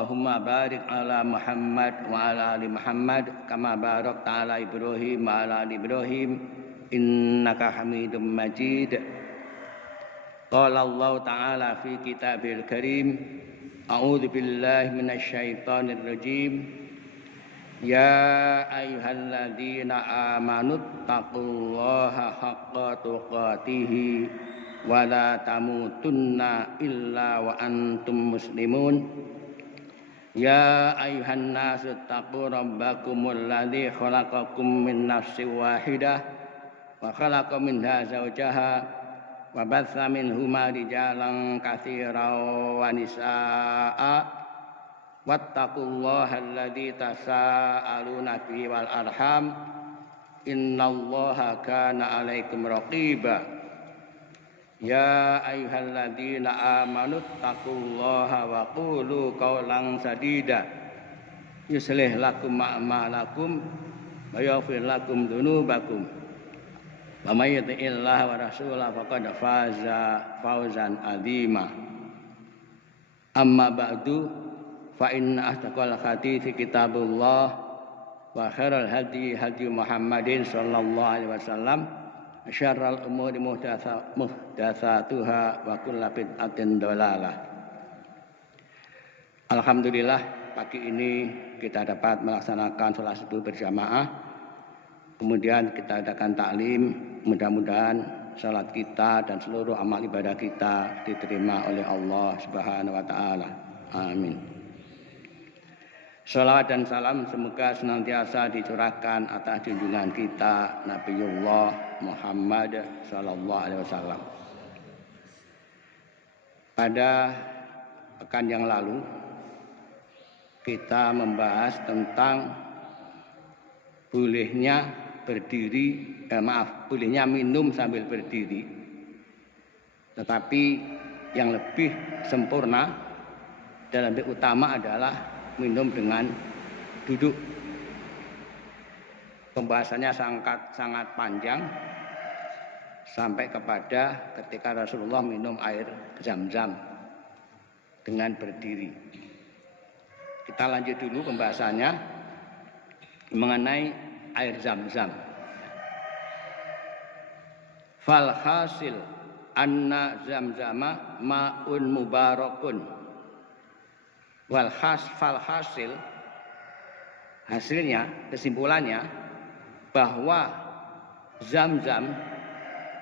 Allahumma barik ala Muhammad wa ala ali Muhammad kama barakta ala Ibrahim wa ala ali Ibrahim innaka Hamidum Majid. Qala Allah Ta'ala fi kitabil karim, a'udzu billahi minasy syaithanir rajim. Ya ayyuhalladzina amanu taqullaha haqqa tuqatih wa la tamutunna illa wa antum muslimun. Ya ayyuhan nasu taqu rabbakumul ladzi khalaqakum min nafsin wahidah wa khalaqa minha zawjaha wa batsa minhuma rijalan katsiran wa nisaa'a wattaqullaha alladzi tasaaluna bihi wal arham innallaha kana 'alaikum raqiba. Ya ayyuhalladzina amanu taqullaha wa qulu qawlan sadida yuslih lakum a'malakum wa yaghfir lakum dzunubakum wa may yuti'illaha wa rasulahu faqad faza fawzan 'azima. Amma ba'du fa inna asdaqal hadithi kitabullah wa khairal hadi hadi Muhammadin sallallahu alaihi wasallam. Syarrul umuri muhdatsatuha wa kullu bid'atin dhalalah. Alhamdulillah pagi ini kita dapat melaksanakan salat subuh berjamaah. Kemudian kita adakan taklim, mudah-mudahan salat kita dan seluruh amal ibadah kita diterima oleh Allah Subhanahu wa taala. Amin. Salawat dan salam semoga senantiasa dicurahkan atas junjungan kita Nabiullah Muhammad sallallahu alaihi wasallam. Pada pekan yang lalu kita membahas tentang bolehnya bolehnya minum sambil berdiri. Tetapi yang lebih sempurna dan lebih utama adalah minum dengan duduk. Pembahasannya sangat panjang sampai kepada ketika Rasulullah minum air Zam-Zam dengan berdiri. Kita lanjut dulu pembahasannya mengenai air Zam-Zam. Fal hasil anna Zam-Zama ma'un mubarakun. Fal hasil hasilnya, kesimpulannya bahwa Zam-Zam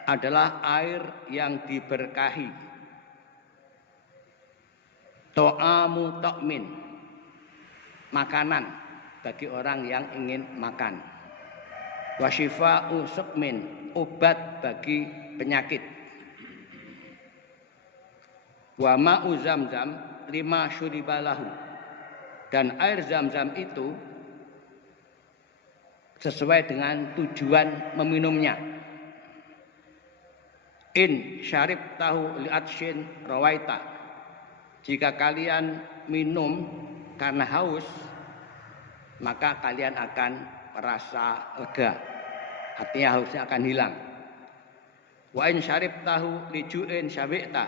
adalah air yang diberkahi. To'amu ta'min, makanan bagi orang yang ingin makan. Wasyifa'u sukmin, obat bagi penyakit. Wa ma'u Zam-Zam lima syuribalahu, dan air Zam-Zam itu sesuai dengan tujuan meminumnya. In syarib tahu li'atshin rawaita, jika kalian minum karena haus maka kalian akan merasa lega, artinya hausnya akan hilang. Wa in syarib tahu liju'in syabi'ta,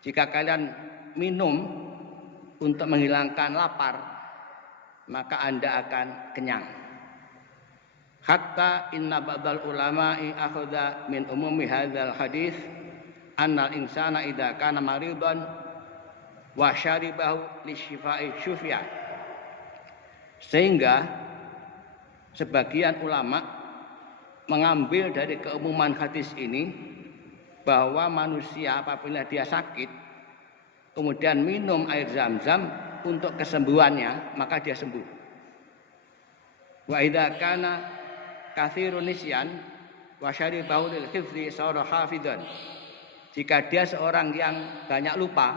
jika kalian minum untuk menghilangkan lapar maka Anda akan kenyang. Hatta inna ba'dal ulama'i akhadha min umumi hadzal hadis annal insana idza kana maridan wa syaribahu lisyifa'i syufya, sehingga sebagian ulama mengambil dari keumuman hadis ini bahwa manusia apabila dia sakit kemudian minum air Zam-Zam untuk kesembuhannya maka dia sembuh. Wa idza kana katsirun nisyan wa syaribahu lil hifzi sara hafidhan, jika dia seorang yang banyak lupa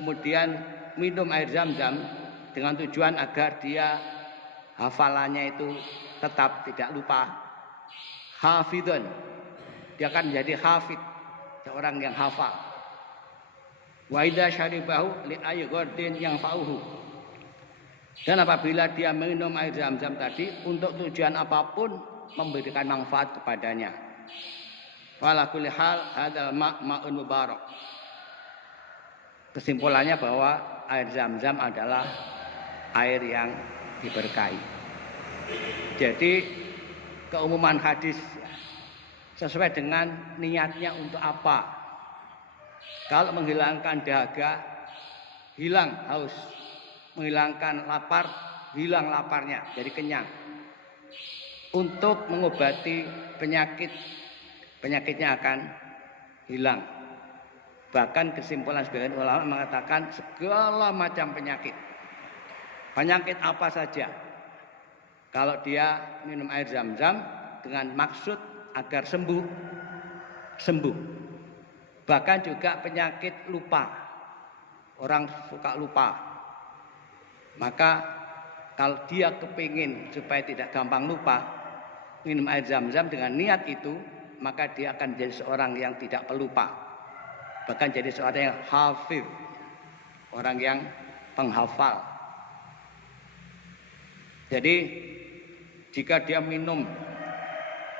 kemudian minum air Zam-Zam dengan tujuan agar dia hafalannya itu tetap tidak lupa, hafidhan, dia akan menjadi hafid, seorang yang hafal. Wa idza syaribahu li ayyghardin yang fauhu, dan apabila dia minum air Zam-Zam tadi untuk tujuan apapun memberikan manfaat kepadanya. Wala kulli hal hadzal ma'un mubarak. Kesimpulannya bahwa air Zam-Zam adalah air yang diberkahi. Jadi keumuman hadis sesuai dengan niatnya untuk apa. Kalau menghilangkan dahaga, hilang haus. Menghilangkan lapar, hilang laparnya, jadi kenyang. Untuk mengobati penyakit, penyakitnya akan hilang. Bahkan kesimpulan sebagian ulama mengatakan segala macam penyakit. Penyakit apa saja. Kalau dia minum air Zam-Zam dengan maksud agar sembuh, sembuh. Bahkan juga penyakit lupa. Orang suka lupa. Maka kalau dia kepingin supaya tidak gampang lupa, minum air Zam-Zam dengan niat itu, maka dia akan jadi seorang yang tidak pelupa. Bahkan jadi seorang yang hafid, orang yang penghafal. Jadi jika dia minum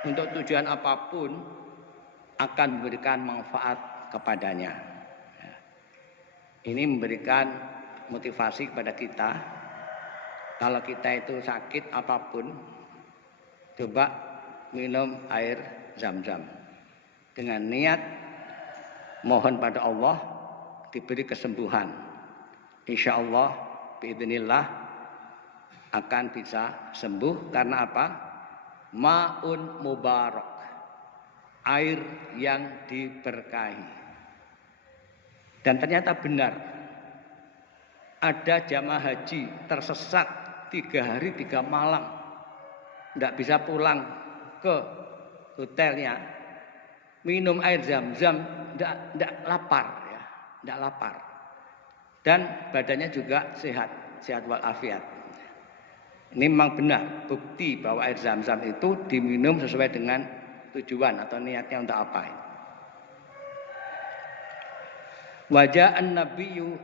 untuk tujuan apapun, akan memberikan manfaat kepadanya. Ini memberikan motivasi kepada kita. Kalau kita itu sakit apapun, coba minum air Zam-Zam dengan niat mohon pada Allah diberi kesembuhan. Insya Allah, biidznillah akan bisa sembuh. Karena apa? Ma'un mubarak, air yang diberkahi. Dan ternyata benar, ada jamaah haji tersesat 3 hari 3 malam, tidak bisa pulang ke hotelnya, minum air Zam-Zam, tidak lapar, ya, tidak lapar, dan badannya juga sehat walafiat. Ini memang benar bukti bahwa air Zam-Zam itu diminum sesuai dengan tujuan atau niatnya untuk apa. Wajah an-Nabiyyu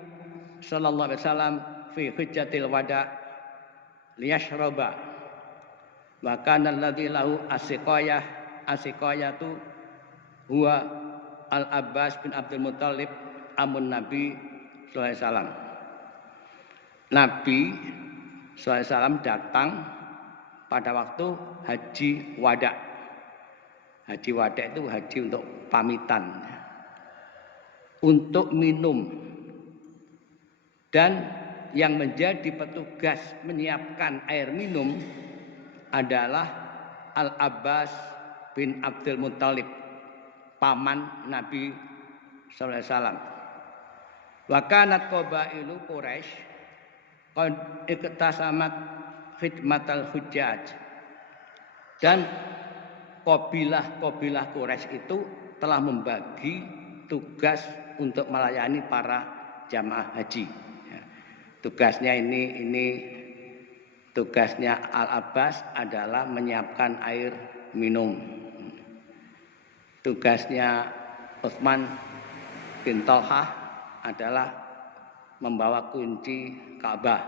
sallallahu alaihi wasallam fi hujjatil wada liyashraba wa kana alladhi lahu asiqayatu huwa Al-Abbas bin Abdul Muthalib amun Nabi sallallahu alaihi wasallam. Nabi sallallahu alaihi wasallam datang pada waktu haji wada. Haji wada itu haji untuk pamitan, untuk minum. Dan yang menjadi petugas menyiapkan air minum adalah Al-Abbas bin Abdul Muthalib, paman Nabi sallallahu alaihi wasallam. Wa kanat qabailu Quraisy qad iktasamat khidmatal hujjaj. Dan kabilah Quraisy itu telah membagi tugas untuk melayani para jamaah haji. Tugasnya ini tugasnya Al-Abbas adalah menyiapkan air minum. Tugasnya Utsman bin Thalhah adalah membawa kunci Ka'bah.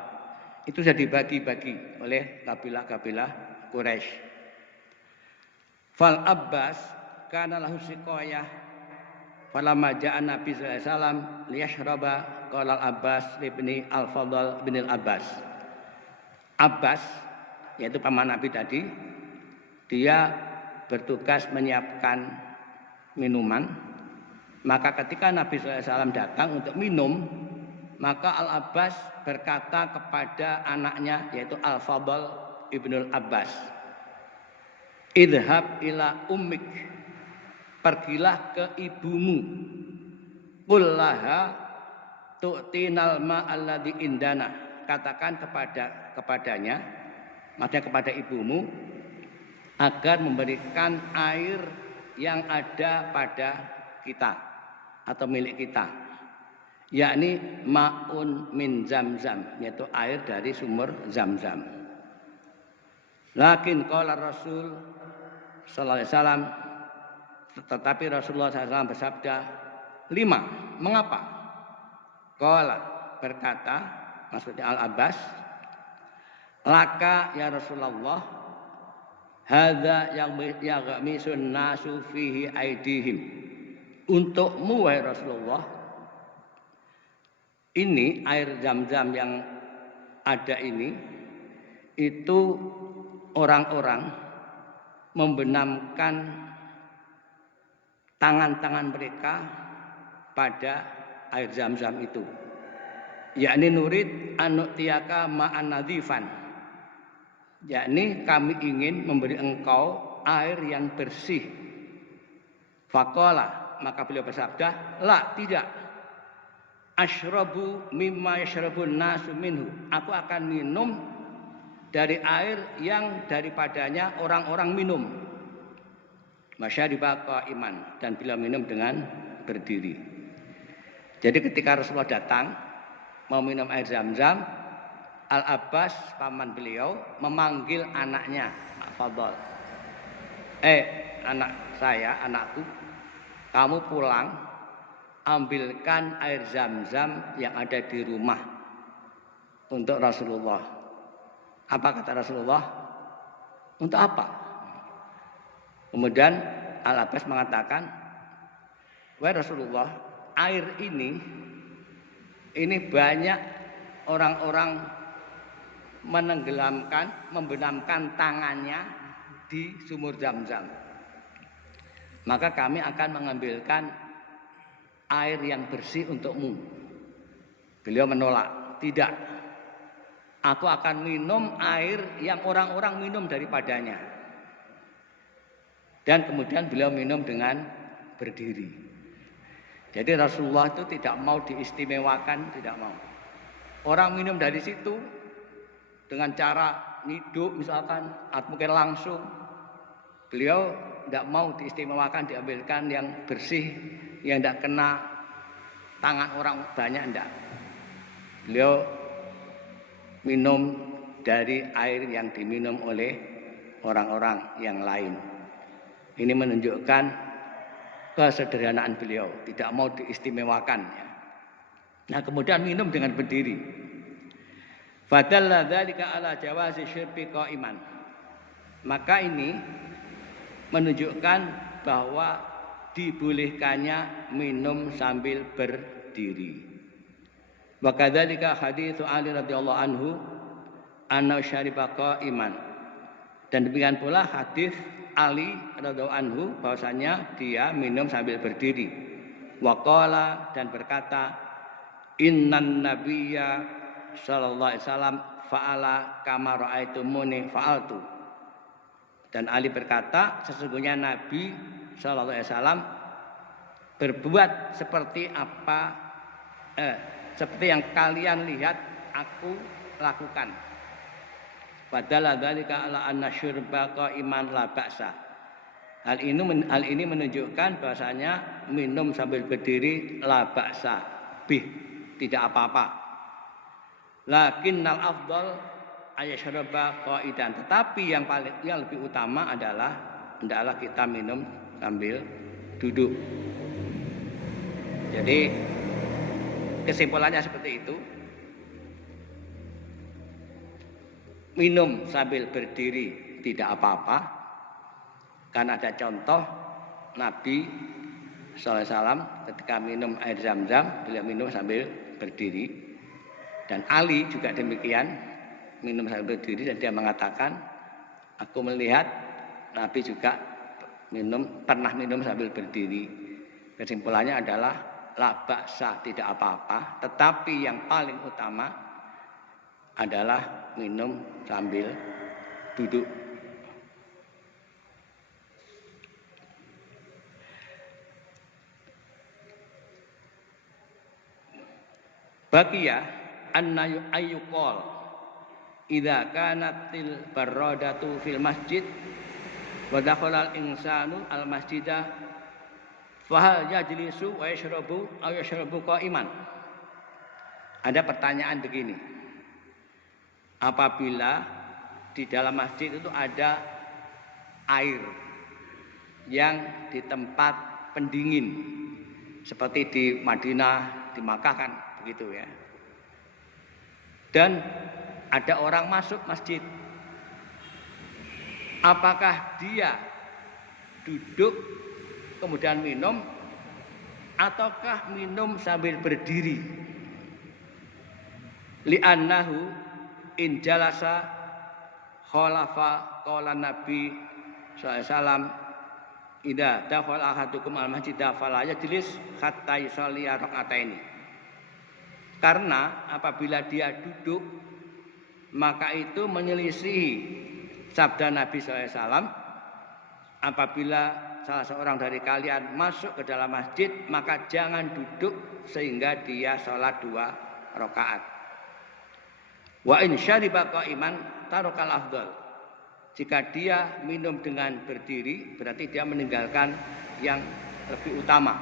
Itu sudah dibagi-bagi oleh kabilah-kabilah Quraisy. Fal Abbas kana lahu siqayah falamma ja'a Nabi sallallahu alaihi wasallam liyashraba qala Al-Abbas ibni Al-Fadl bin Al-Abbas. Abbas yaitu paman Nabi tadi, dia bertugas menyiapkan minuman. Maka ketika Nabi sallallahu alaihi wasallam datang untuk minum, maka Al-Abbas berkata kepada anaknya yaitu Al-Fadl ibn Al-Abbas, idhab ila ummik, pergilah ke ibumu, kullaha tu'tinal ma'alladhi indana, katakan kepadanya, maksudnya kepada ibumu, agar memberikan air yang ada pada kita atau milik kita, yakni ma'un min Zam-Zam, yaitu air dari sumur Zam-Zam. Lakin qala Rasul sallallahu alaihi wasallam, tetapi Rasulullah SAW bersabda, 5, mengapa? Qala, berkata, maksudnya Al-Abbas, laka ya Rasulullah, hadza yaghmisun nasu fihi aidihim, untukmu wahai Rasulullah, ini air Zam-Zam yang ada ini itu orang-orang membenamkan tangan-tangan mereka pada air Zam-Zam itu, yakni nurid anu'tiyaka ma'an nadhifan, yakni kami ingin memberi engkau air yang bersih. Faqala, maka beliau bersabda, la, tidak. Asyrabu mimma yashrabun nasu minhu, aku akan minum dari air yang daripadanya orang-orang minum. Masyariba qa'iman, dan beliau minum dengan berdiri. Jadi ketika Rasulullah datang mau minum air Zam-Zam, Al-Abbas paman beliau memanggil anaknya, Fadl, anak saya, anakku, kamu pulang ambilkan air Zam-Zam yang ada di rumah untuk Rasulullah. Apa kata Rasulullah? Untuk apa? Kemudian Al-Abbas mengatakan, wahai Rasulullah, air ini banyak orang-orang membenamkan tangannya di sumur Zam-Zam. Maka kami akan mengambilkan air yang bersih untukmu. Beliau menolak, tidak. Aku akan minum air yang orang-orang minum daripadanya. Dan kemudian beliau minum dengan berdiri. Jadi Rasulullah itu tidak mau diistimewakan, tidak mau. Orang minum dari situ dengan cara niduk misalkan, atau mungkin langsung. Beliau tidak mau diistimewakan, diambilkan yang bersih, yang tidak kena tangan orang banyak, tidak. Beliau minum dari air yang diminum oleh orang-orang yang lain. Ini menunjukkan kesederhanaan beliau, tidak mau diistimewakan. Nah, kemudian minum dengan berdiri. Fadalla dzalika ala jawazi syirbi qa'iman. Maka ini menunjukkan bahwa dibolehkannya minum sambil berdiri. Wa kadzalika hadits Ali radhiyallahu anhu anna syariba qa'iman. Dan demikian pula hadis Ali radhiyallahu anhu bahwasanya dia minum sambil berdiri. Waqala, dan berkata, innan nabiyya sallallahu alaihi wasallam fa'ala kama ra'aitumuni fa'altu. Dan Ali berkata, sesungguhnya Nabi sallallahu alaihi wasallam berbuat seperti yang kalian lihat aku lakukan. Padahal dzalika ala anna syurba qa'iman la ba'sa. Hal ini menunjukkan bahasanya minum sambil berdiri la ba'sa, tidak apa-apa. Lakinnal afdal ayasyaraba qa'idan. Tetapi yang lebih utama adalah hendaklah kita minum sambil duduk. Jadi kesimpulannya seperti itu. Minum sambil berdiri tidak apa-apa, karena ada contoh Nabi SAW ketika minum air Zam-Zam, beliau minum sambil berdiri. Dan Ali juga demikian, minum sambil berdiri, dan dia mengatakan, aku melihat Nabi juga pernah minum sambil berdiri. Kesimpulannya adalah la ba'sa, tidak apa-apa, tetapi yang paling utama adalah minum sambil duduk. Baqiya anna ayyuqal idza kanatil baradatu fil masjid wa dakhala al insanu al masjida fa hal yajlisu wa yashrabu aw yashrabu qa'iman. Ada pertanyaan begini. Apabila di dalam masjid itu ada air yang di tempat pendingin seperti di Madinah, di Makkah kan begitu ya. Dan ada orang masuk masjid. Apakah dia duduk kemudian minum ataukah minum sambil berdiri? li'annahu in jalasa khalafa qala Nabi sallallahu alaihi wasallam idza dakhala ahadukum al-masjid fala yajlis hatta yusalli rak'ataini. Karena apabila dia duduk maka itu menyelisihi sabda Nabi sallallahu alaihi wasallam, apabila salah seorang dari kalian masuk ke dalam masjid maka jangan duduk sehingga dia sholat 2 rakaat. Wa in syariba qa'iman tarakal afdal. Jika dia minum dengan berdiri berarti dia meninggalkan yang lebih utama.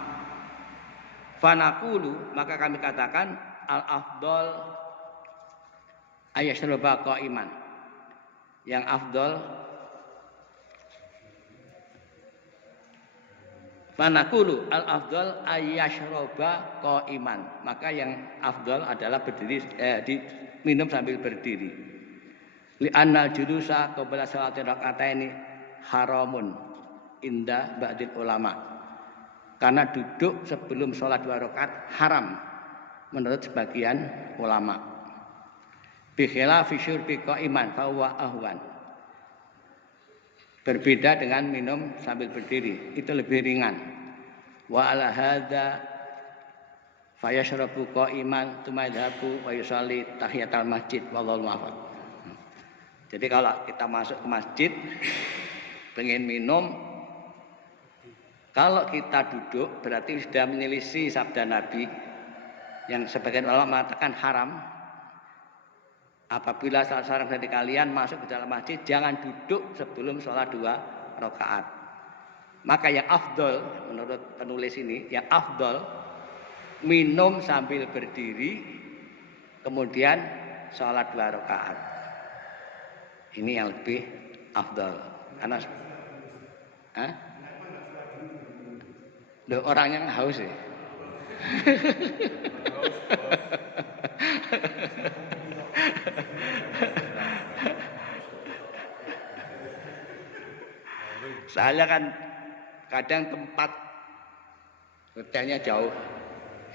Fanaqulu, maka kami katakan al afdal ayashruba qa'iman. Yang afdal, fanaqulu al afdal ayashruba qa'iman. Maka yang afdal adalah berdiri, minum sambil berdiri. Li'annal julusa qabla sholati rak'ataini haramun inda ba'dil ulama. Karena duduk sebelum sholat 2 rakaat haram menurut sebagian ulama. Bi khilafi syurbi qa'iman fa huwa ahwan. Berbeda dengan minum sambil berdiri, itu lebih ringan. Wa ala hadza fayashrabu qa'iman tsumma yadhabu wa yusalli tahiyatul masjid wallahu a'lam. Jadi kalau kita masuk ke masjid pengen minum, kalau kita duduk berarti sudah menyelisih sabda Nabi yang sebagian ulama mengatakan haram. Apabila salah seorang dari kalian masuk ke dalam masjid jangan duduk sebelum sholat 2 rakaat. Maka yang afdol menurut penulis ini, yang afdol minum sambil berdiri kemudian sholat 2 rakaat. Ini yang lebih afdal. Karena orang yang haus ya. Saya kan kadang tempat hotelnya jauh,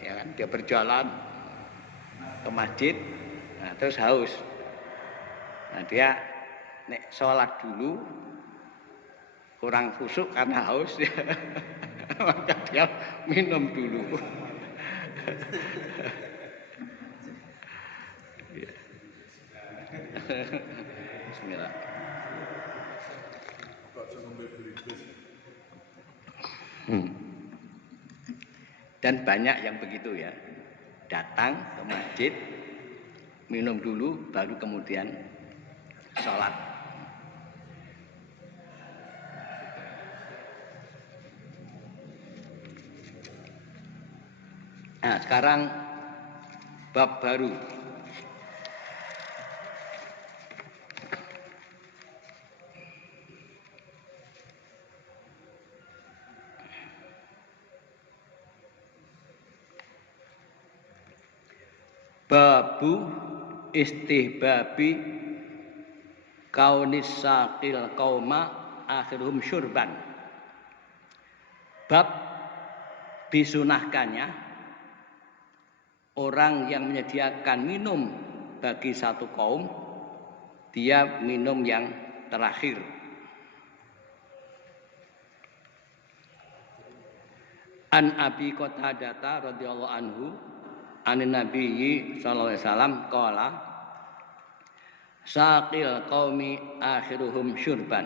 ya kan, dia berjalan ke masjid, nah, terus haus. Nah, dia nek sholat dulu kurang khusyuk karena haus ya. Maka dia minum dulu. Bismillah. Dan banyak yang begitu ya. Datang ke masjid, minum dulu baru kemudian sholat. Nah, sekarang bab baru. Babu istihbabi kaunis saqil qauma akhiruhum syurban. Bab disunahkannya orang yang menyediakan minum bagi satu kaum, dia minum yang terakhir. An Abi Qatadah radhiyallahu anhu anin Nabiyyi sallallahu alaihi wasallam qala saqil qaumi akhiruhum syurban.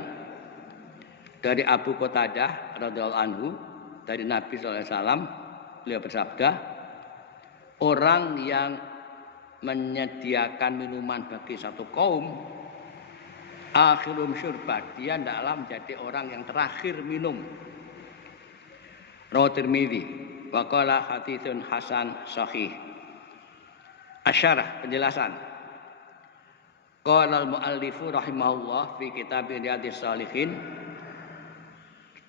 Dari Abu Qatadah radhiyallahu anhu dari Nabi sallallahu alaihi wasallam, beliau bersabda, orang yang menyediakan minuman bagi satu kaum akhirum syurbat, dia tidaklah menjadi orang yang terakhir minum. Rawahu Tirmidzi wa qala haditsun hasan sahih. Asyarah, penjelasan. Qala al-muallifu rahimahullah fi kitab Riyadhis Shalihin,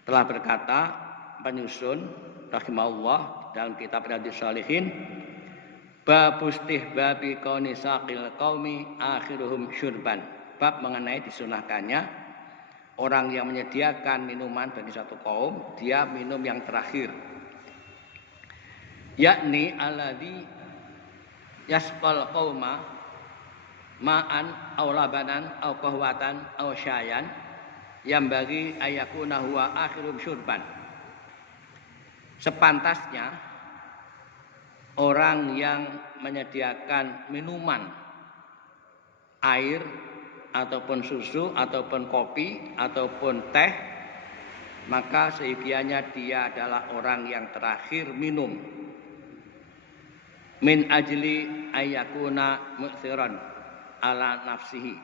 telah berkata penyusun rahimahullah dalam kitab Riyadhis Shalihin, bab istihbabi kauni saqil qaumi akhiruhum syurban. Bab mengenai disunahkannya orang yang menyediakan minuman bagi satu kaum, dia minum yang terakhir. Yakni alladzi yasqal qauma ma'an aw labanan aw qahwatan aw syayan yang bagi ayakuna huwa akhirum syurban. Sepantasnya orang yang menyediakan minuman, air ataupun susu ataupun kopi ataupun teh, maka seigianya dia adalah orang yang terakhir minum. Min ajli ayakuna mu'tsiran ala nafsihi.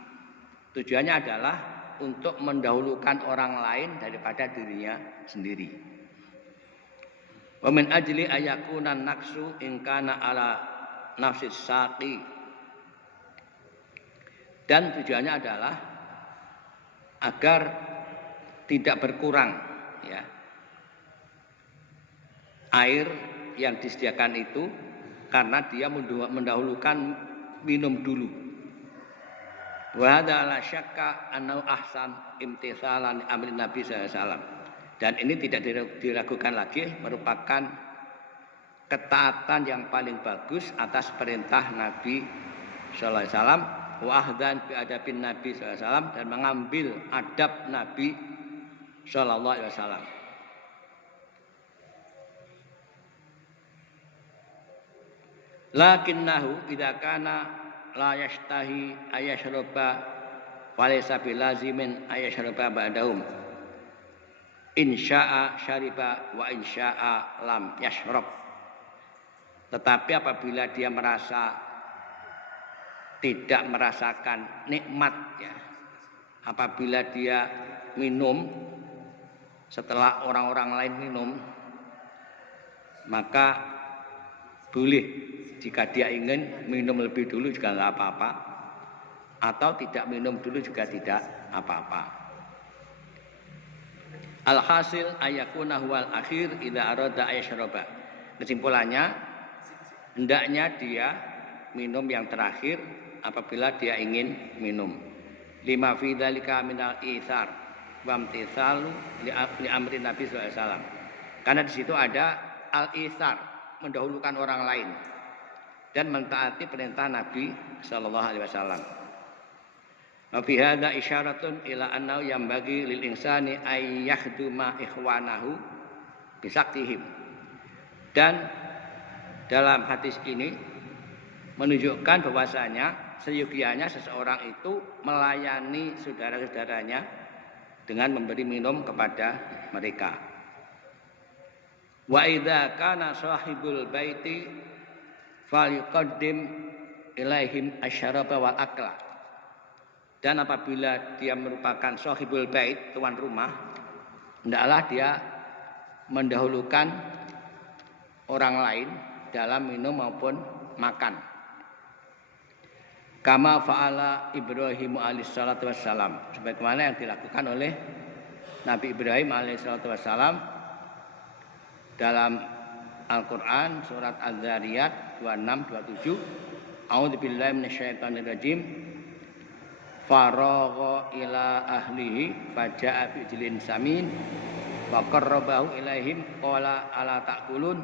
Tujuannya adalah untuk mendahulukan orang lain daripada dirinya sendiri. Wa min ajli ayakuna naksu in kana ala nafsis saqi. Dan tujuannya adalah agar tidak berkurang ya air yang disediakan itu, karena dia mendahulukan minum dulu. Wa hadza la syakka annahu ahsan imtithalan amrin Nabi sallallahu alaihi wasallam. Dan ini tidak diragukan lagi, merupakan ketaatan yang paling bagus atas perintah Nabi sallallahu alaihi wasallam, wa ahdan bi adabin Nabi sallallahu alaihi wasallam, dan mengambil adab Nabi sallallahu alaihi wasallam. Lakinnahu idza kana la yashtahi ayashroba falaysa bilazimin ayashroba ba'dahum. Insya'a syariba wa insya'a lam yashrob. Tetapi apabila dia merasa tidak merasakan nikmat ya, apabila dia minum setelah orang-orang lain minum, maka boleh jika dia ingin minum lebih dulu juga nggak apa-apa, atau tidak minum dulu juga tidak apa-apa. Alhasil ayakuna huwal akhir idza arada ayashroba. Kesimpulannya, hendaknya dia minum yang terakhir apabila dia ingin minum. Lima fi dzalika minal itsar wa imtitsalu li amri Nabi sallallahu alaihi wasallam. Karena di situ ada al-itsar, mendahulukan orang lain dan mentaati perintah Nabi sallallahu alaihi wasallam. Wa fi hadza isyaratun ila annahu yambagi lil insani ay yakhduma ikhwanahu bisaktihim. Dan dalam hadis ini menunjukkan bahwasanya seyogianya seseorang itu melayani saudara-saudaranya dengan memberi minum kepada mereka. Wa idza kana sahibul baiti falyuqaddim ilaihim asyaraba wal akla. Dan apabila dia merupakan sahibul bait, tuan rumah, hendaklah dia mendahulukan orang lain dalam minum maupun makan. Kama fa'ala Ibrahim alaihissalatu wassalam, sebagaimana yang dilakukan oleh Nabi Ibrahim alaihissalatu wassalam dalam Al-Quran surat Az-Zariyat 26-27. A'udzubillahi minasyaitonirrajim. Faragha ila ahlihi faja'a bi'jlin samin wa qarrabahu ilaihim qala ala ta'kulun.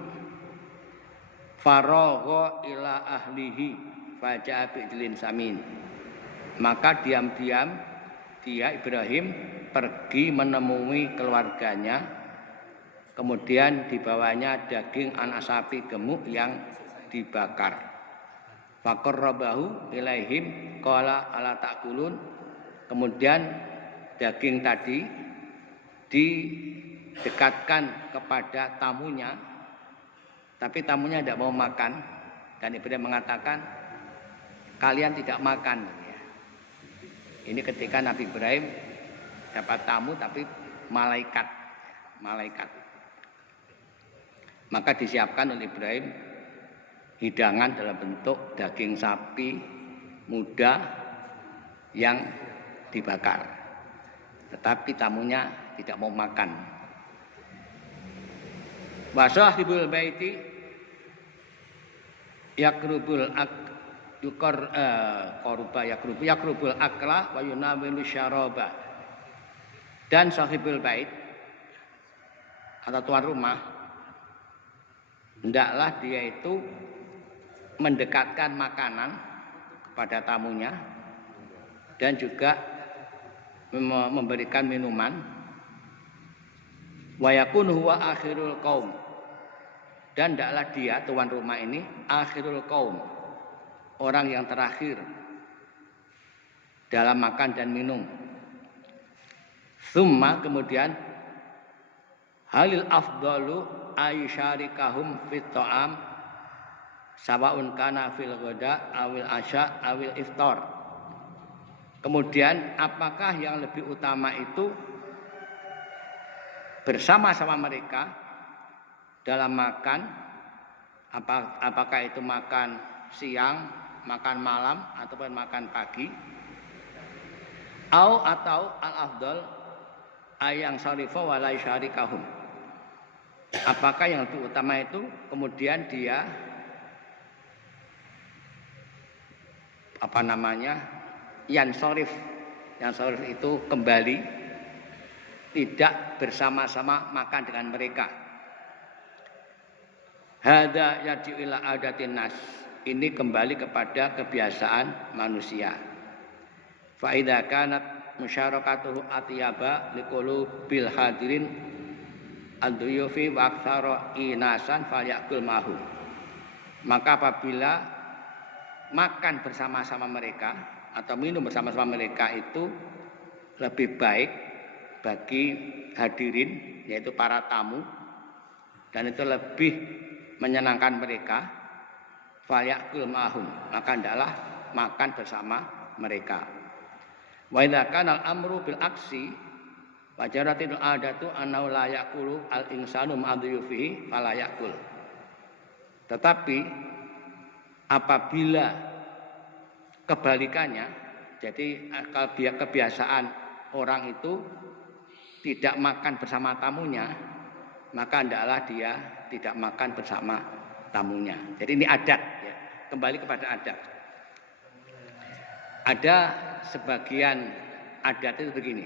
Faragha ila ahlihi faja'a bi'jlin samin. Maka diam-diam dia Ibrahim pergi menemui keluarganya, kemudian dibawanya daging anak sapi gemuk yang dibakar. Faqarrabahu ilaihim qala ala ta'kulun. Kemudian daging tadi didekatkan kepada tamunya, tapi tamunya tidak mau makan, dan Ibrahim mengatakan, kalian tidak makan. Ini ketika Nabi Ibrahim dapat tamu, tapi malaikat. Maka disiapkan oleh Ibrahim hidangan dalam bentuk daging sapi muda yang dibakar. Tetapi tamunya tidak mau makan. Wa sahibul baiti yakrubul akla wa yunawilu syaraba. Dan sahibul bait atau tuan rumah hendaklah dia itu mendekatkan makanan pada tamunya dan juga memberikan minuman. Wa yakunu huwa akhirul qaum, dan tidaklah dia tuan rumah ini akhirul qaum, orang yang terakhir dalam makan dan minum. Summa, kemudian halil afdalu ayyusharikahum fit ta'am sawaun kana fil ghada awil asya awil iftar. Kemudian apakah yang lebih utama itu bersama-sama mereka dalam makan, apakah itu makan siang, makan malam ataupun makan pagi, atau al-afdal ayang syarifa walai syarikahum. Apakah yang lebih utama itu kemudian dia yang sorif itu kembali tidak bersama-sama makan dengan mereka. Hada yarji ila adatin nas, ini kembali kepada kebiasaan manusia. Fa idza kanat musyarakatuhu atyaba liqulubil hadirin ad-duyufi wa aktsara inasan falyakul mahu. Maka apabila makan bersama-sama mereka atau minum bersama-sama mereka itu lebih baik bagi hadirin, yaitu para tamu, dan itu lebih menyenangkan mereka, falyakul mahum, maka hendaklah makan bersama mereka. Wa idza kana al-amru bil aksi wajaratil adatu annahu la yakulu al-insanu ma'dhuyufihi fala yakul. Tetapi apabila kebalikannya, jadi kebiasaan orang itu tidak makan bersama tamunya, maka hendaklah dia tidak makan bersama tamunya. Jadi ini adat, ya. Kembali kepada adat. Ada sebagian adat itu begini,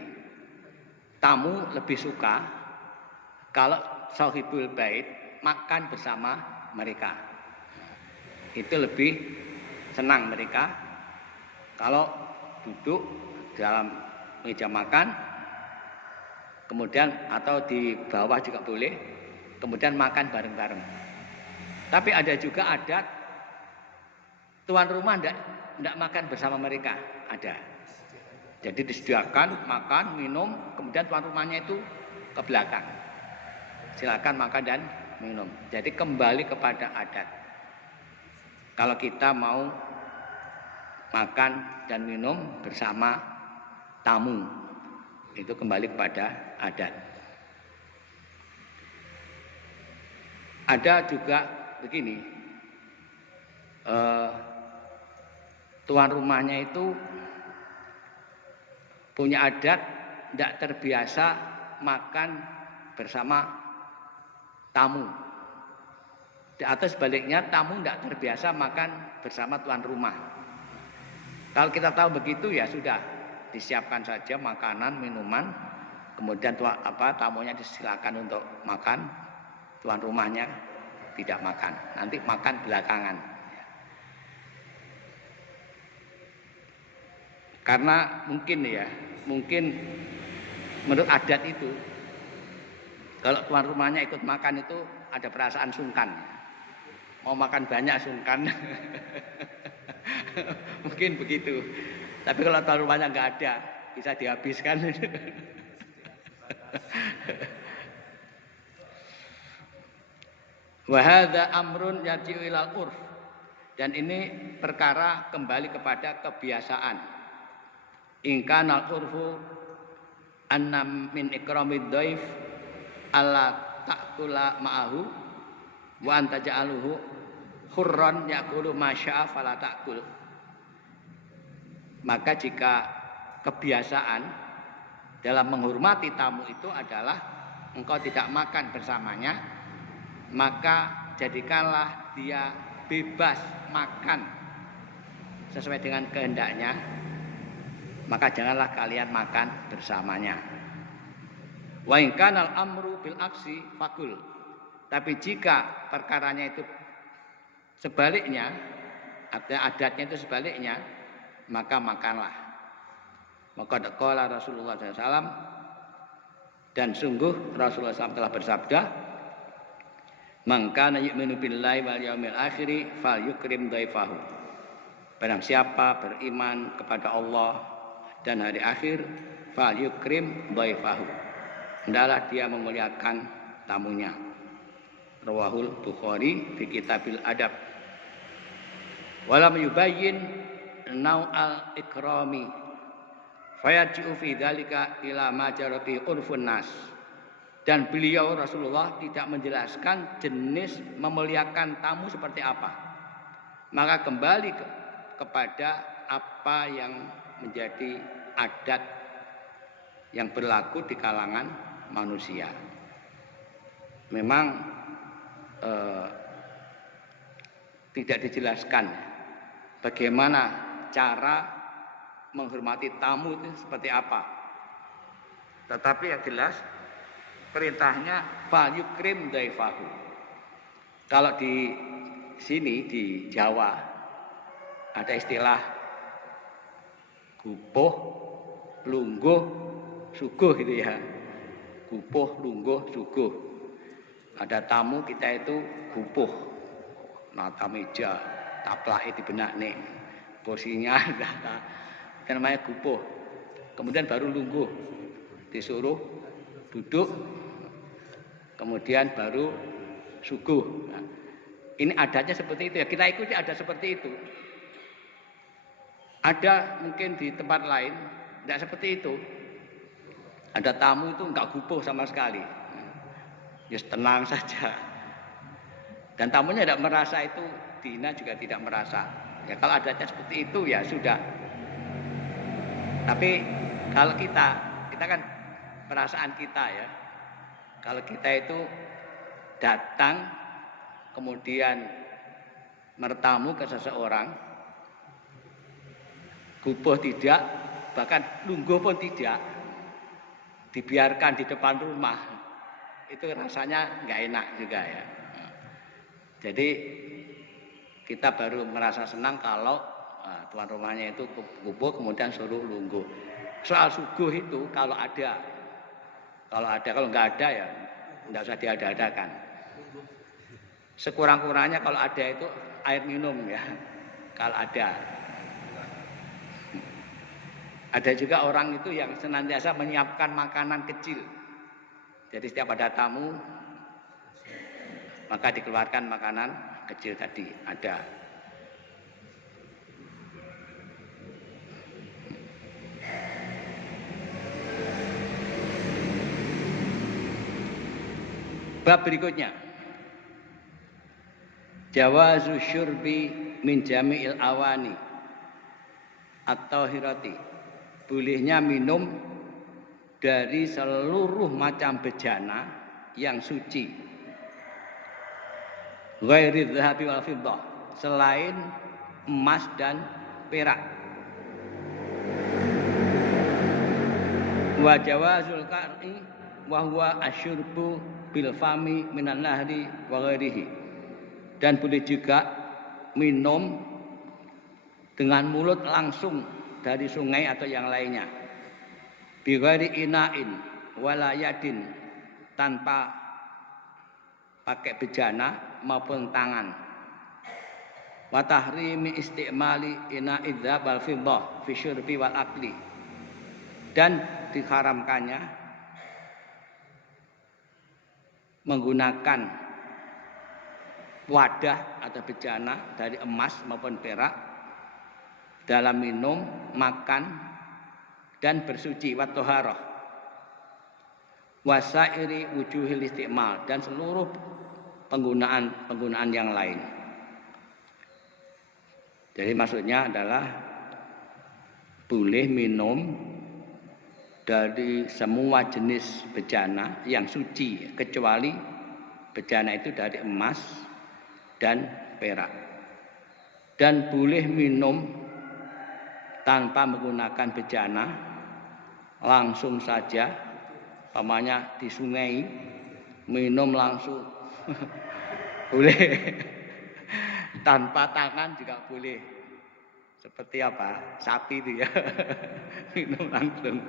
tamu lebih suka kalau sahibul bait makan bersama mereka. Itu lebih senang mereka kalau duduk dalam meja makan, kemudian atau di bawah juga boleh, kemudian makan bareng-bareng. Tapi ada juga adat tuan rumah tidak makan bersama mereka, ada. Jadi disediakan makan, minum, kemudian tuan rumahnya itu ke belakang. Silakan makan dan minum. Jadi kembali kepada adat. Kalau kita mau makan dan minum bersama tamu, itu kembali kepada adat. Ada juga begini, tuan rumahnya itu punya adat tidak terbiasa makan bersama tamu. Atau sebaliknya, tamu tidak terbiasa makan bersama tuan rumah. Kalau kita tahu begitu, ya sudah, disiapkan saja makanan, minuman, kemudian tamunya disilakan untuk makan, tuan rumahnya tidak makan, nanti makan belakangan. Karena mungkin menurut adat itu, kalau tuan rumahnya ikut makan itu ada perasaan sungkan. Mau makan banyak sungkan. Mungkin begitu. Tapi kalau tuan rumahnya nggak ada, bisa dihabiskan. Wa hadza amrun yarji'u ilal urf. Dan ini perkara kembali kepada kebiasaan. In kana al-urfu anna min ikramid dhaif alla ta'kula ma'ahu wa anta ja'aluhu khurran ya'kulu masya'a fala ta'kul. Maka jika kebiasaan dalam menghormati tamu itu adalah engkau tidak makan bersamanya, maka jadikanlah dia bebas makan sesuai dengan kehendaknya, maka janganlah kalian makan bersamanya. Wa in kana al-amru bil aksi fakul. Tapi jika perkaranya itu sebaliknya, adatnya itu sebaliknya, maka makanlah. Maka qala Rasulullah SAW, dan sungguh Rasulullah SAW telah bersabda, man kana yu'minu billahi wal yaumil akhir falyukrim dhaifahu. Barang siapa beriman kepada Allah dan hari akhir, falyukrim dhaifahu, hendaklah dia memuliakan tamunya. Rawahul Bukhari fi Kitabil Adab. Walam yubayyin nau'al ikrami fayarji'u fi dzalika ila ma jara fi urfun nas. Dan beliau Rasulullah tidak menjelaskan jenis memuliakan tamu seperti apa. Maka kembali kepada apa yang menjadi adat yang berlaku di kalangan manusia. Memang tidak dijelaskan bagaimana cara menghormati tamu itu seperti apa. Tetapi yang jelas perintahnya falyukrim dhaifahu. Kalau di sini di Jawa ada istilah gupuh, lungguh, suguh gitu ya. Gupuh, lungguh, suguh. Ada tamu kita itu gupuh, nata meja, taplake dibenakne, kursinya ada, itu namanya gupuh. Kemudian baru lungguh, disuruh duduk, kemudian baru suguh. Nah, ini adatnya seperti itu ya, kita ikuti adat seperti itu. Ada mungkin di tempat lain tidak seperti itu. Ada tamu itu enggak gupuh sama sekali. Ya tenang saja. Dan tamunya tidak merasa itu dihina, juga tidak merasa. Ya kalau adatnya seperti itu ya sudah. Tapi kalau kita kan perasaan kita ya. Kalau kita itu datang kemudian bertamu ke seseorang, gupuh tidak, bahkan lungguh pun tidak, dibiarkan di depan rumah, itu rasanya nggak enak juga ya. Jadi kita baru merasa senang kalau tuan rumahnya itu gupuh kemudian suruh lungguh. Soal suguh itu kalau nggak ada ya nggak usah diada-adakan. Sekurang-kurangnya kalau ada itu air minum ya, kalau ada. Ada juga orang itu yang senantiasa menyiapkan makanan kecil. Jadi setiap ada tamu, maka dikeluarkan makanan kecil tadi, ada. Bab berikutnya, jawazu syurbi min jami'il awani atau hirati. Bolehnya minum dari seluruh macam bejana yang suci. Ghairi dhahabi wal fiddah, selain emas dan perak. Wa jawazul qar'i wa huwa asyurbu bil fami minan nahri wa ghairihi. Dan boleh juga minum dengan mulut langsung dari sungai atau yang lainnya. Bi ghairi ina'in wala yadin, tanpa pakai bejana maupun tangan. Wa tahrimi istimali ina'idz dzahab wal fiddah fi syurbi wal akli. Dan diharamkannya menggunakan wadah atau bejana dari emas maupun perak dalam minum, makan, dan bersuci wa thaharah. Wasairi wujuhil istimal, dan seluruh penggunaan yang lain. Jadi maksudnya adalah boleh minum dari semua jenis bejana yang suci, kecuali bejana itu dari emas dan perak. Dan boleh minum tanpa menggunakan bejana, langsung saja, umpamanya di sungai, minum langsung boleh, tanpa tangan juga boleh. Seperti apa? Sapi itu ya. Minum langsung.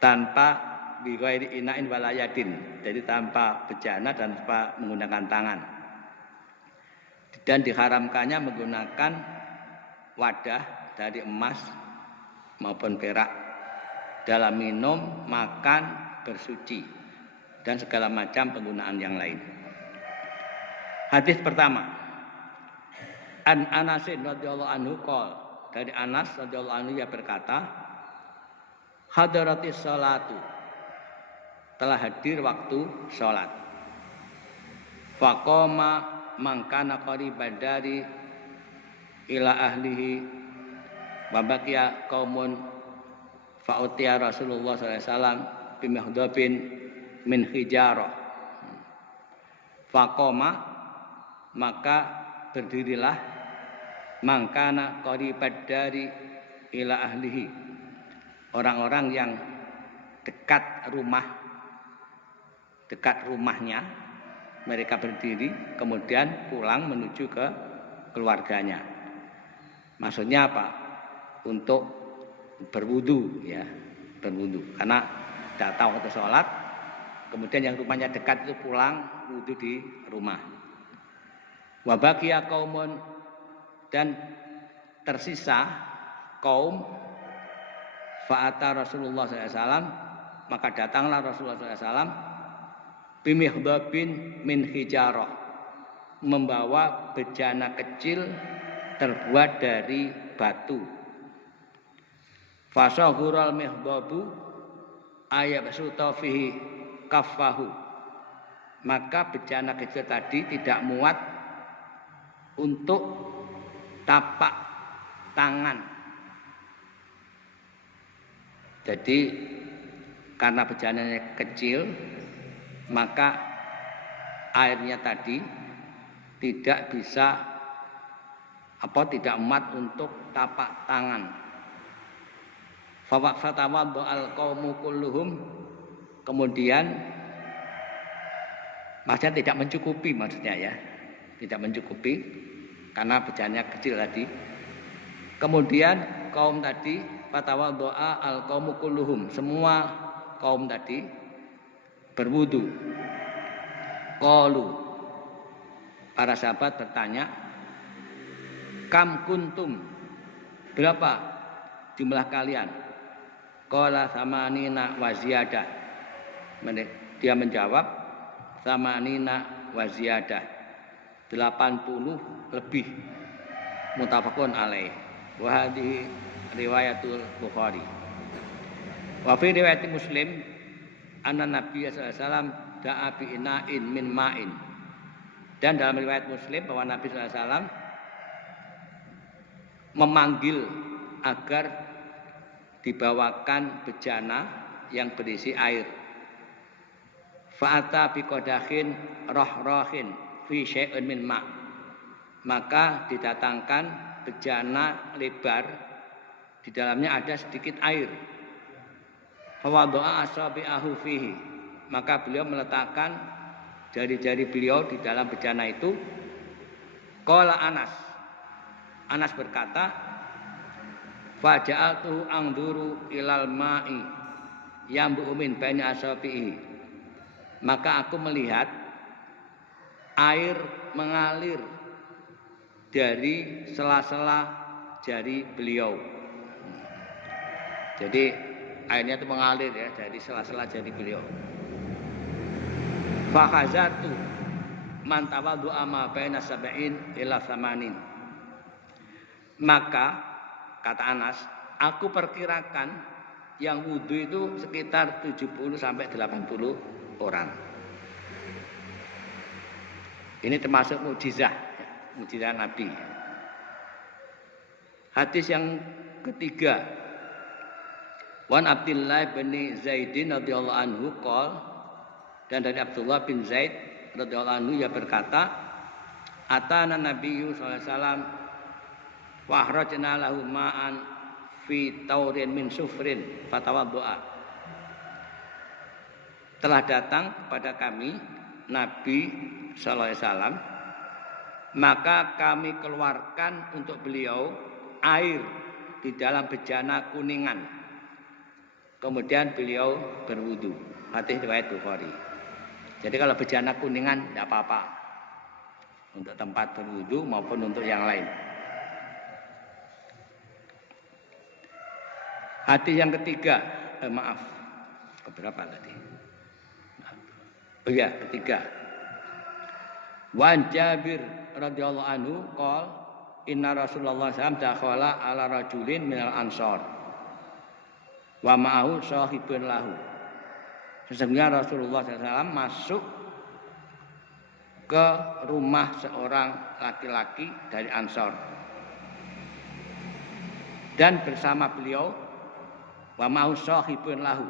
Tanpa bighairi ina'in walayadin. Jadi tanpa bejana dan tanpa menggunakan tangan. Dan diharamkannya menggunakan wadah dari emas maupun perak dalam minum, makan, bersuci dan segala macam penggunaan yang lain. Hadis pertama, An Anasin radhiyallahu anhu qol, dari Anas radhiyallahu anhu ia berkata, hadaratis salatu, telah hadir waktu salat. Faqama mangkana qariban dari ila ahlihi wa baqiya qaumun fa'utiya Rasulullah sallallahu alaihi wasallam bimikhdabin min hijarah. Faqama, maka berdirilah mangkana qariban dari ila ahlihi, orang-orang yang dekat rumahnya, mereka berdiri kemudian pulang menuju ke keluarganya. Maksudnya apa? Untuk berwudu ya, berwudu. Karena datang waktu sholat, kemudian yang rumahnya dekat itu pulang wudu di rumah. Wa baqiya qaumun, dan tersisa kaum fa'ata Rasulullah SAW, maka datanglah Rasulullah SAW bimikhdabin min hijarah, membawa bejana kecil terbuat dari batu. Fasaghural mikhdabu ayabsuta fihi kaffahu, maka bejana kecil tadi tidak muat untuk tapak tangan. Jadi karena bejananya kecil, maka airnya tadi tidak bisa tidak muat untuk tapak tangan. Fatawaddu al-qaumu kulluhum, kemudian maksudnya tidak mencukupi, tidak mencukupi karena bejananya kecil tadi. Kemudian kaum tadi fatawaddu al-qaumu kulluhum, semua kaum tadi berwudu. Qalu, para sahabat bertanya, kam kuntum, berapa jumlah kalian? Qala samanina wa ziyadah, dia menjawab samanina wa ziyadah, 80 lebih. Muttafaqun alaih. Wa hadhihi riwayatul Bukhari. Wa fi riwayat Muslim anna Nabi sallallahu alaihi wasallam da'a bi ina'in min ma'in. Dan dalam riwayat Muslim bahwa Nabi sallallahu alaihi wasallam memanggil agar dibawakan bejana yang berisi air. Fa'ata biqadahin rahrahin fi syai'un min ma', maka didatangkan bejana lebar, di dalamnya ada sedikit air. Fawadha'a asabi'ahu fihi, maka beliau meletakkan jari-jari beliau di dalam bejana itu. Qala Anas berkata, faja'altu angduru ilal ma'i yambu'u min baini asabi'i, maka aku melihat air mengalir dari sela-sela jari beliau. Jadi airnya itu mengalir ya dari sela-sela jari beliau. Fakhazatu man tawaddu'a ma baina sab'in ila samanin, maka kata Anas, aku perkirakan yang wudu itu sekitar 70 sampai 80 orang. Ini termasuk mukjizat Nabi. Hadis yang ketiga, Wan Abdullah bin Zaidin radhiyallahu anhu qol, dan dari Abdullah bin Zaid radhiyallahu anhu ia berkata, atana Nabiyyu sallallahu alaihi wasallam wa akhrajna lahu ma'an fi taurin min sufrin fatawaddu'a. Telah datang kepada kami Nabi sallallahu alaihi wasallam maka kami keluarkan untuk beliau air di dalam bejana kuningan. Kemudian beliau berwudu. Hadis riwayat Bukhari. Jadi kalau bejana kuningan tidak apa-apa untuk tempat berwudu maupun untuk yang lain. Hadis yang ketiga, keberapa tadi? Oh ya, ketiga. Wan Jabir radhiyallahu anhu qol inna Rasulullah SAW dakhala ala rajulin minal ansor wa ma'ahu sahibun lahu. Sesungguhnya Rasulullah SAW masuk ke rumah seorang laki-laki dari Ansor dan bersama beliau wa ma'ahu sahibun lahu,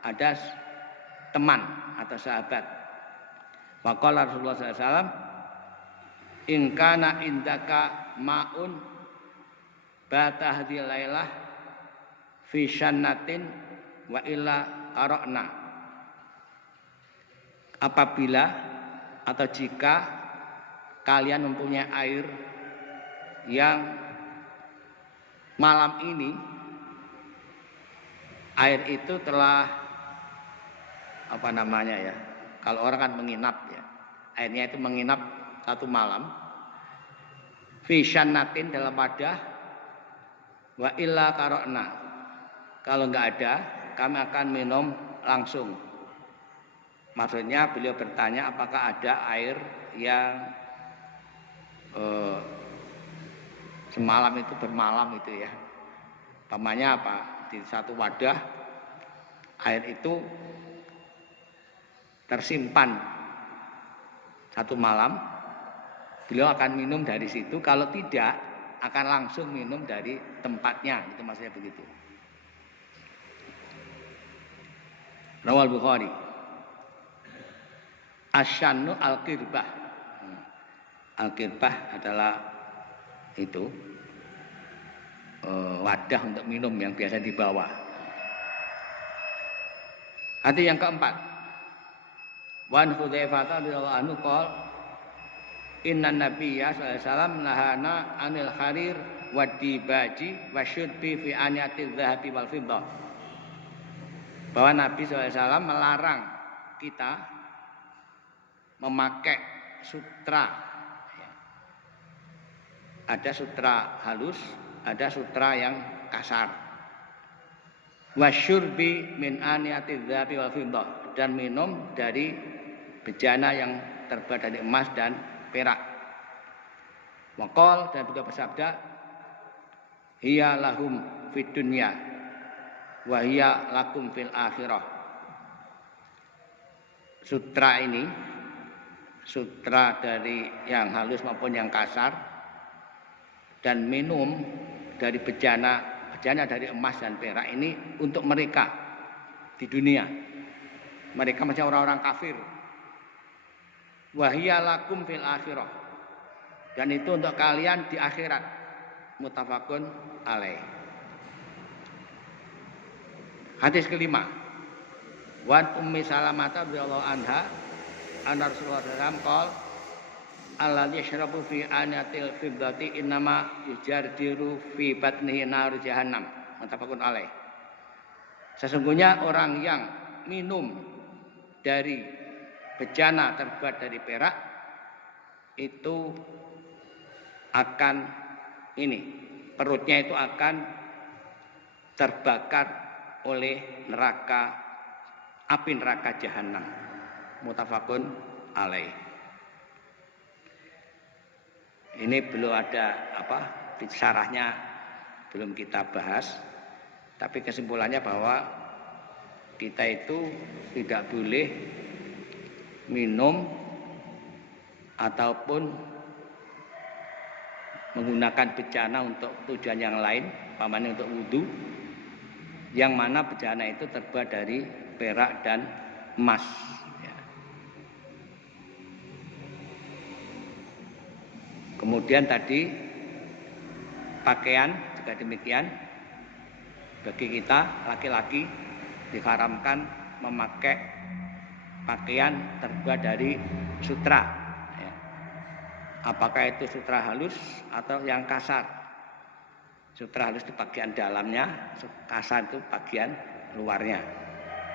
ada teman atau sahabat. Faqala Rasulullah SAW, in kana indaka ma'un bata hadhil lailah fi syannatin wa illa qara'na. Apabila atau jika kalian mempunyai air yang malam ini air itu telah kalau orang kan menginap ya, airnya itu menginap satu malam. Fi syannatin dalam wadah, wa illa qara'na. Kalau enggak ada, kami akan minum langsung. Maksudnya beliau bertanya apakah ada air yang semalam itu bermalam itu ya. Umpamanya apa? Di satu wadah air itu tersimpan satu malam, beliau akan minum dari situ. Kalau tidak, akan langsung minum dari tempatnya. Itu maksudnya begitu. Rawal Bukhari. Asyannu al-qirbah. Al-qirbah adalah itu wadah untuk minum yang biasa dibawa. Hadis yang keempat. Wan Hudzaifah radhiyallahu anhu qol inna nabiyya sallallahu alaihi wasallam nahana anil harir wadibaji wasyudbi fi anyatiz zahabi wal fiddah. Bahwa Nabi sallallahu alaihi wasallam melarang kita memakai sutra. Ada sutra halus, ada sutra yang kasar. Wasyurbi min anyatiz zahabi wal fiddah, dan minum dari bejana yang terbuat dari emas dan perak. Waqal, dan beliau bersabda, hiya lahum fid dunya wa hiya lakum fil akhirah. Sutra ini, sutra dari yang halus maupun yang kasar, dan minum dari bejana dari emas dan perak ini untuk mereka di dunia. Mereka macam orang-orang kafir. Wahia lakum fil akhirah, dan itu untuk kalian di akhirat. Muttafaqun alaih. Hadis kelima. Wan Ummi Salamah radhiyallahu anha anna Rasulullah sallallahu alaihi wasallam qol alladzi yashrabu fi anatil fiddati innama yujardiru fi batnihi nar jahannam. Muttafaqun alaih. Sesungguhnya orang yang minum dari bejana terbuat dari perak itu akan perutnya itu akan terbakar oleh api neraka jahanam. Muttafaqun alaih. Ini belum ada syarahnya, belum kita bahas, tapi kesimpulannya bahwa kita itu tidak boleh minum ataupun menggunakan bejana untuk tujuan yang lain, umpamanya untuk wudu, yang mana bejana itu terbuat dari perak dan emas. Ya. Kemudian tadi pakaian juga demikian, bagi kita laki-laki diharamkan memakai pakaian terbuat dari sutra, ya. Apakah itu sutra halus atau yang kasar? Sutra halus itu bagian dalamnya, kasar itu bagian luarnya.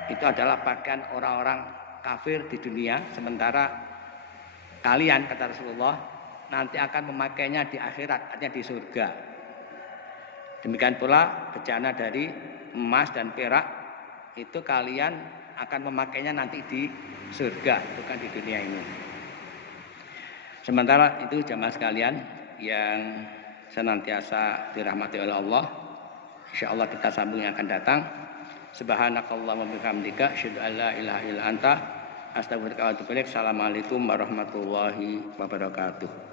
Itu adalah pakaian orang-orang kafir di dunia, sementara kalian, kata Rasulullah, nanti akan memakainya di akhirat, artinya di surga. Demikian pula bejana dari emas dan perak, itu kalian akan memakainya nanti di surga, bukan di dunia ini. Sementara itu jamaah sekalian yang senantiasa dirahmati oleh Allah, insyaallah kita sambung yang akan datang. Subhanakallahumma wa bihamdika asyhadu an la ilaha illa anta astaghfiruka wa atubu ilaik. Assalamualaikum warahmatullahi wabarakatuh.